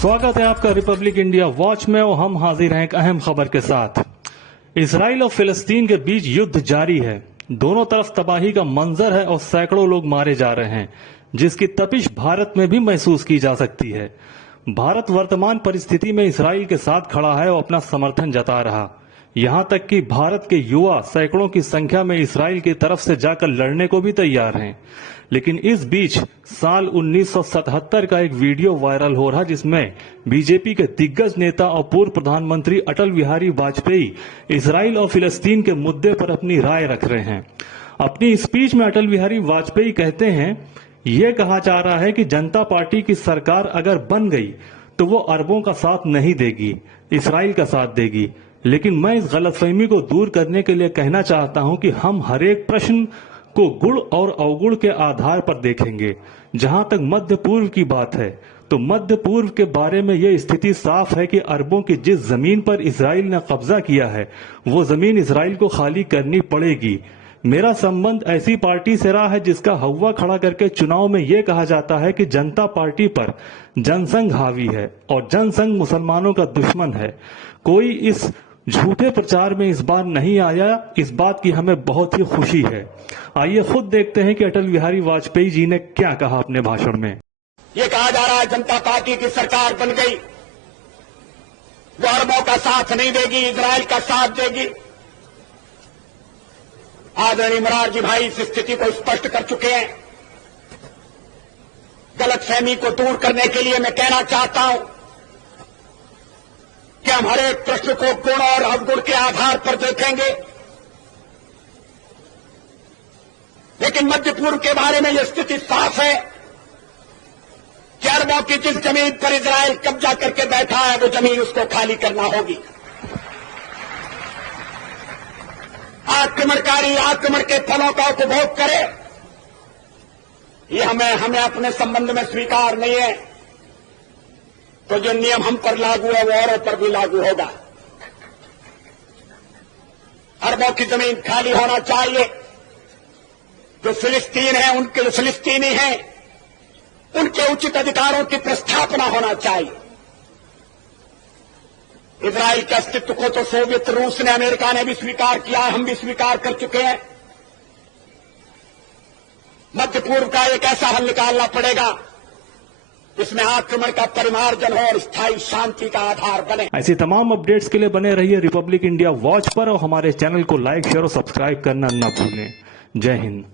स्वागत है आपका रिपब्लिक इंडिया वॉच में और हम हाजिर हैं एक अहम खबर के साथ। इसराइल और फिलिस्तीन के बीच युद्ध जारी है। दोनों तरफ तबाही का मंजर है और सैकड़ों लोग मारे जा रहे हैं, जिसकी तपिश भारत में भी महसूस की जा सकती है। भारत वर्तमान परिस्थिति में इसराइल के साथ खड़ा है और अपना समर्थन जता रहा। यहां तक कि भारत के युवा सैकड़ों की संख्या में इसराइल की तरफ से जाकर लड़ने को भी तैयार हैं। लेकिन इस बीच साल 1977 का एक वीडियो वायरल हो रहा, जिसमें बीजेपी के दिग्गज नेता और पूर्व प्रधानमंत्री अटल बिहारी वाजपेयी इसराइल और फिलिस्तीन के मुद्दे पर अपनी राय रख रहे हैं। अपनी स्पीच में अटल बिहारी वाजपेयी कहते हैं, यह कहा जा रहा है कि जनता पार्टी की सरकार अगर बन गई तो वो अरबों का साथ नहीं देगी, इसराइल का साथ देगी। लेकिन मैं इस गलतफहमी को दूर करने के लिए कहना चाहता हूं कि हम हर एक प्रश्न को गुण और अवगुण के आधार पर देखेंगे। जहां तक मध्य पूर्व की बात है, तो मध्य पूर्व के बारे में यह स्थिति साफ है कि अरबों की जिस जमीन पर इसराइल ने कब्जा किया है, वो जमीन इसराइल को खाली करनी पड़ेगी। मेरा संबंध ऐसी पार्टी से रहा है जिसका हवा खड़ा करके चुनाव में यह कहा जाता है कि जनता पार्टी पर जनसंघ हावी है और जनसंघ मुसलमानों का दुश्मन है। कोई इस झूठे प्रचार में इस बार नहीं आया, इस बात की हमें बहुत ही खुशी है। आइए खुद देखते हैं कि अटल बिहारी वाजपेयी जी ने क्या कहा अपने भाषण में। ये कहा जा रहा है जनता पार्टी की सरकार बन गई, वो अरबों का साथ नहीं देगी, इजराइल का साथ देगी। आदरणीय मोरारजी भाई इस स्थिति को स्पष्ट कर चुके हैं। गलतफहमी को दूर करने के लिए मैं कहना चाहता हूं कि हम हर एक प्रश्न को गुण और अवगुण के आधार पर देखेंगे। लेकिन मध्य पूर्व के बारे में यह स्थिति साफ है कि अरबों की जिस जमीन पर इजराइल कब्जा करके बैठा है, वो जमीन उसको खाली करना होगी। आक्रमणकारी आक्रमण के फलों का उपभोग करे, ये हमें अपने संबंध में स्वीकार नहीं है। तो जो नियम हम पर लागू है वो औरों पर भी लागू होगा। अरबों की जमीन खाली होना चाहिए। जो फिलिस्तीन है, उनके जो फिलिस्तीनी हैं, उनके उचित अधिकारों की प्रस्थापना होना चाहिए। इजराइल के अस्तित्व को तो सोवियत रूस ने, अमेरिका ने भी स्वीकार किया है, हम भी स्वीकार कर चुके हैं। मध्य पूर्व का एक ऐसा हल निकालना पड़ेगा इसमें आक्रमण का परिमार्जन हो और स्थायी शांति का आधार बने। ऐसी तमाम अपडेट्स के लिए बने रहिए रिपब्लिक इंडिया वॉच पर और हमारे चैनल को लाइक, शेयर और सब्सक्राइब करना न भूलें। जय हिंद।